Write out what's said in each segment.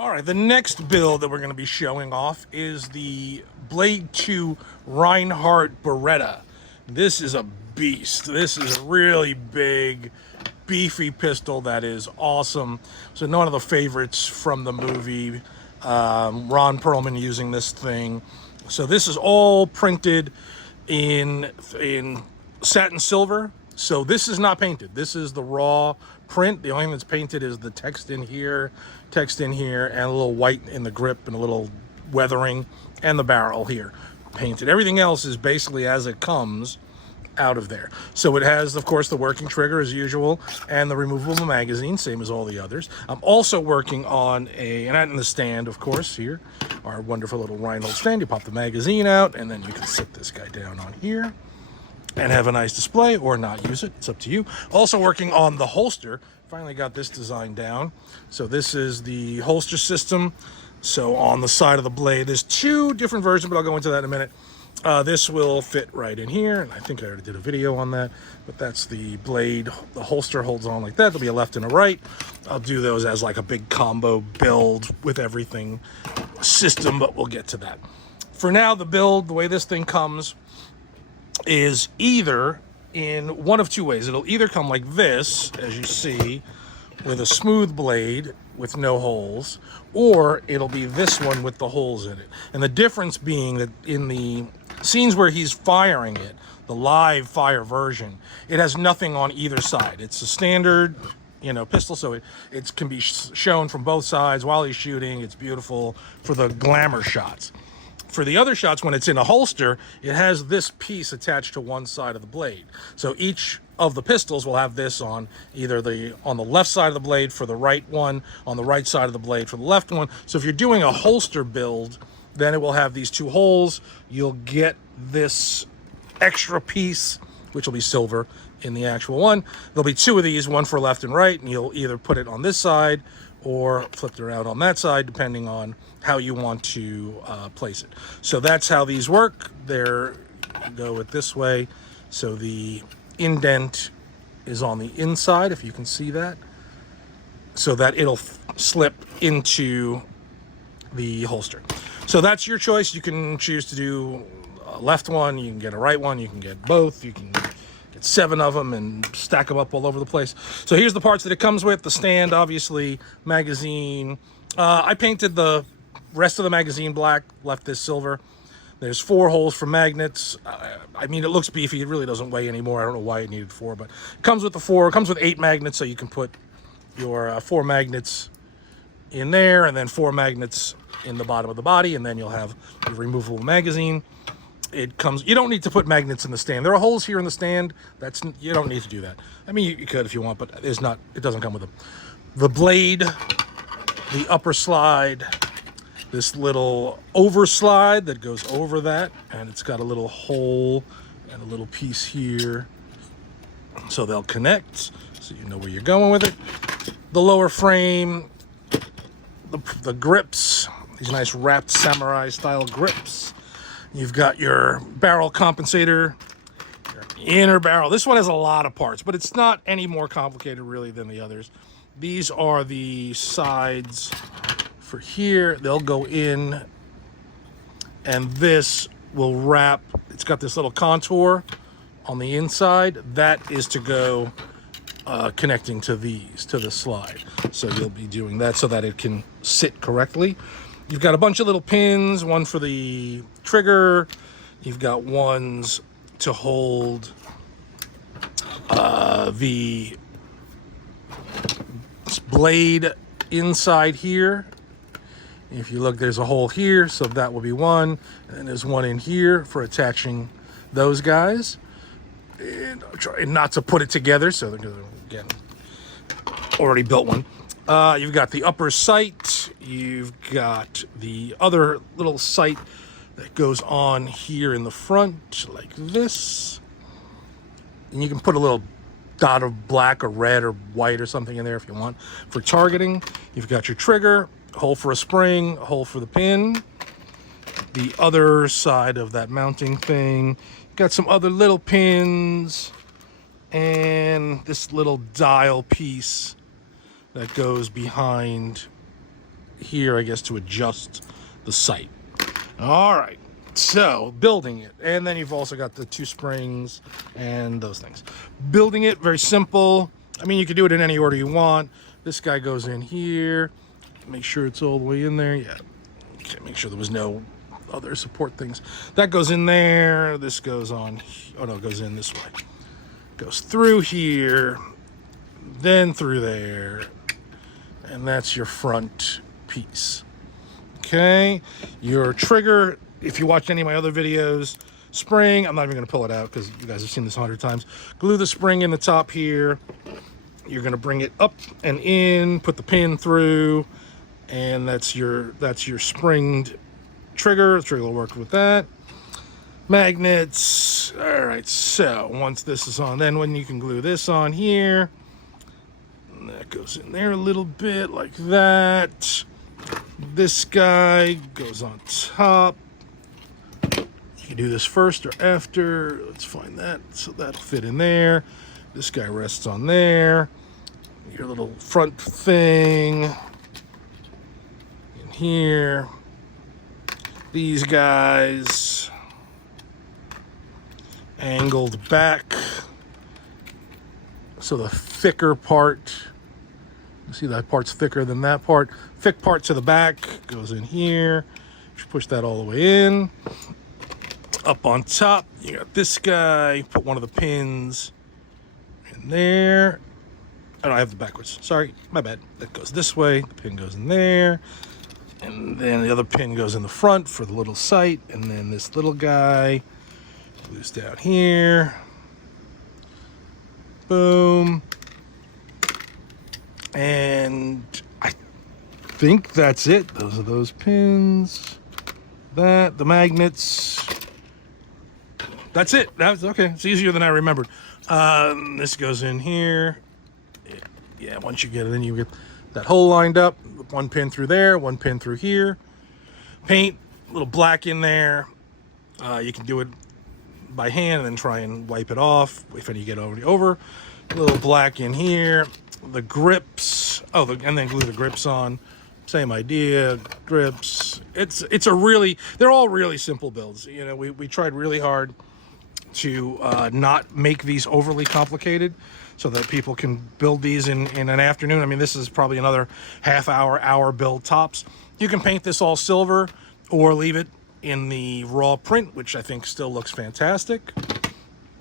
All right, the next build that we're going to be showing off is the Blade 2 Reinhardt Beretta. This is a beast. This is a really big, beefy pistol that is awesome. So one of the favorites from the movie, Ron Perlman using this thing. So this is all printed in satin silver. So this is not painted. This is the raw print. The only thing that's painted is the text in here, and a little white in the grip and a little weathering, and the barrel here painted. Everything else is basically as it comes out of there. So it has, of course, the working trigger as usual and the removable magazine, same as all the others. I'm also working on and in the stand, of course, here, our wonderful little Reinhold stand. You pop the magazine out and then you can sit this guy down on here and have a nice display, or not use it. It's up to you. Also working on the holster. Finally got this design down. So this is the holster system. So on the side of the blade, there's two different versions, but I'll go into that in a minute. This will fit right in here, and I think I already did a video on that, but that's the blade. The holster holds on like that. There'll be a left and a right. I'll do those as like a big combo build with everything system, but we'll get to that. For now, the build, the way this thing comes, is either in one of two ways. It'll either come like this, as you see, with a smooth blade with no holes, or it'll be this one with the holes in it. And the difference being that in the scenes where he's firing it, the live fire version, it has nothing on either side. It's a standard, pistol, so it can be shown from both sides while he's shooting. It's beautiful for the glamour shots. For the other shots, when it's in a holster, it has this piece attached to one side of the blade. So each of the pistols will have this on either on the left side of the blade for the right one, on the right side of the blade for the left one. So if you're doing a holster build, then it will have these two holes. You'll get this extra piece, which will be silver in the actual one. There'll be two of these, one for left and right, and you'll either put it on this side or flip it around on that side, depending on how you want to place it. So that's how these work. You go it this way. So the indent is on the inside, if you can see that, so that it'll slip into the holster. So that's your choice. You can choose to do a left one, you can get a right one, you can get both, you can get 7 of them and stack them up all over the place. So here's the parts that it comes with. The stand, obviously, magazine. I painted the rest of the magazine black, left this silver. There's 4 holes for magnets. I mean, it looks beefy. It really doesn't weigh anymore. I don't know why it needed 4, but it comes with the 4. It comes with 8 magnets, so you can put your 4 magnets in there, and then 4 magnets in the bottom of the body, and then you'll have your removable magazine. You don't need to put magnets in the stand. There are holes here in the stand. You don't need to do that. I mean, you could if you want, but it doesn't come with them. The blade, the upper slide, this little overslide that goes over that, and it's got a little hole and a little piece here, so they'll connect, so you know where you're going with it. The lower frame, the grips, these nice wrapped samurai style grips. You've got your barrel compensator, your inner barrel. This one has a lot of parts, but it's not any more complicated really than the others. These are the sides for here. They'll go in, and this will wrap. It's got this little contour on the inside. That is to go connecting to the slide. So you'll be doing that so that it can sit correctly. You've got a bunch of little pins, one for the trigger. You've got ones to hold the blade inside here. If you look, there's a hole here, so that will be one. And there's one in here for attaching those guys. And I'm trying not to put it together, so again, already built one. You've got the upper sight. You've got the other little sight that goes on here in the front, like this. And you can put a little dot of black or red or white or something in there if you want for targeting. You've got your trigger, hole for a spring, hole for the pin. The other side of that mounting thing, got some other little pins, and this little dial piece that goes behind here, I guess, to adjust the sight. All right, so building it. And then you've also got the 2 springs and those things. Building it, very simple. I mean, you could do it in any order you want. This guy goes in here. Make sure it's all the way in there. Yeah, okay, make sure there was no other support things. That goes in there. This goes on. Oh no, it goes in this way. Goes through here, then through there, and that's your front piece. Okay, your trigger, if you watched any of my other videos, spring, I'm not even going to pull it out because you guys have seen this 100 times. Glue the spring in the top here. You're going to bring it up and in, put the pin through, and that's your springed trigger. The trigger will work with that. Magnets. All right, so once this is on, then when you can glue this on here, and that goes in there a little bit like that. This guy goes on top. You can do this first or after. Let's find that. So that'll fit in there. This guy rests on there. Your little front thing in here. These guys angled back. So the thicker part, you see that part's thicker than that part. Thick part to the back goes in here. Just push that all the way in. Up on top, you got this guy. Put one of the pins in there. Oh, I have the backwards. Sorry, my bad. That goes this way. The pin goes in there. And then the other pin goes in the front for the little sight. And then this little guy glues down here. Boom. And I think that's it. Those are those pins. That, the magnets. That's it. That's okay. It's easier than I remembered. This goes in here. Yeah, once you get it in, you get that hole lined up. One pin through there, one pin through here. Paint, a little black in there. You can do it by hand and then try and wipe it off if you get over. A little black in here. The grips. Oh, and then glue the grips on. Same idea. Grips. It's a really, they're all really simple builds. You know, we tried really hard to not make these overly complicated so that people can build these in an afternoon. I mean, this is probably another hour build tops. You can paint this all silver or leave it in the raw print, which I think still looks fantastic.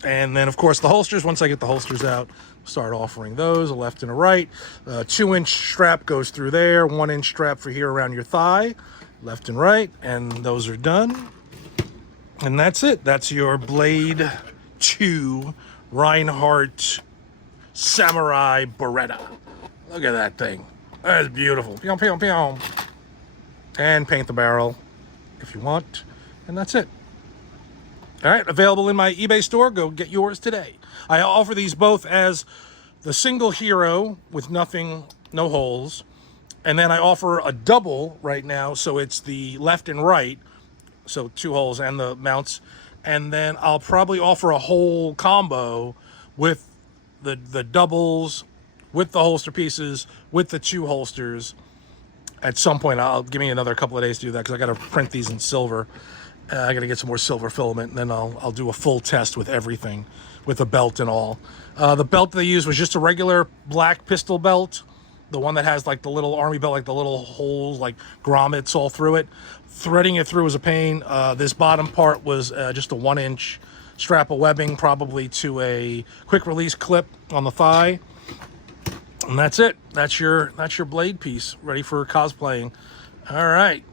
And then, of course, the holsters. Once I get the holsters out, start offering those, a left and a right. 2-inch strap goes through there, 1-inch strap for here around your thigh, left and right, and those are done. And that's it. That's your Blade 2 Reinhardt Samurai Beretta. Look at that thing. That's beautiful. Pew, pew, pew. And paint the barrel if you want. And that's it. All right, available in my eBay store. Go get yours today. I offer these both as the single hero with nothing, no holes. And then I offer a double right now, so it's the left and right. So 2 holes and the mounts. And then I'll probably offer a whole combo with the doubles, with the holster pieces, with the 2 holsters. At some point, give me another couple of days to do that because I got to print these in silver. I got to get some more silver filament, and then I'll do a full test with everything, with a belt and all. The belt they used was just a regular black pistol belt, the one that has like the little army belt, like the little holes, like grommets all through it. Threading it through was a pain. This bottom part was just a 1-inch strap of webbing, probably to a quick release clip on the thigh. And that's it. That's your blade piece ready for cosplaying. All right.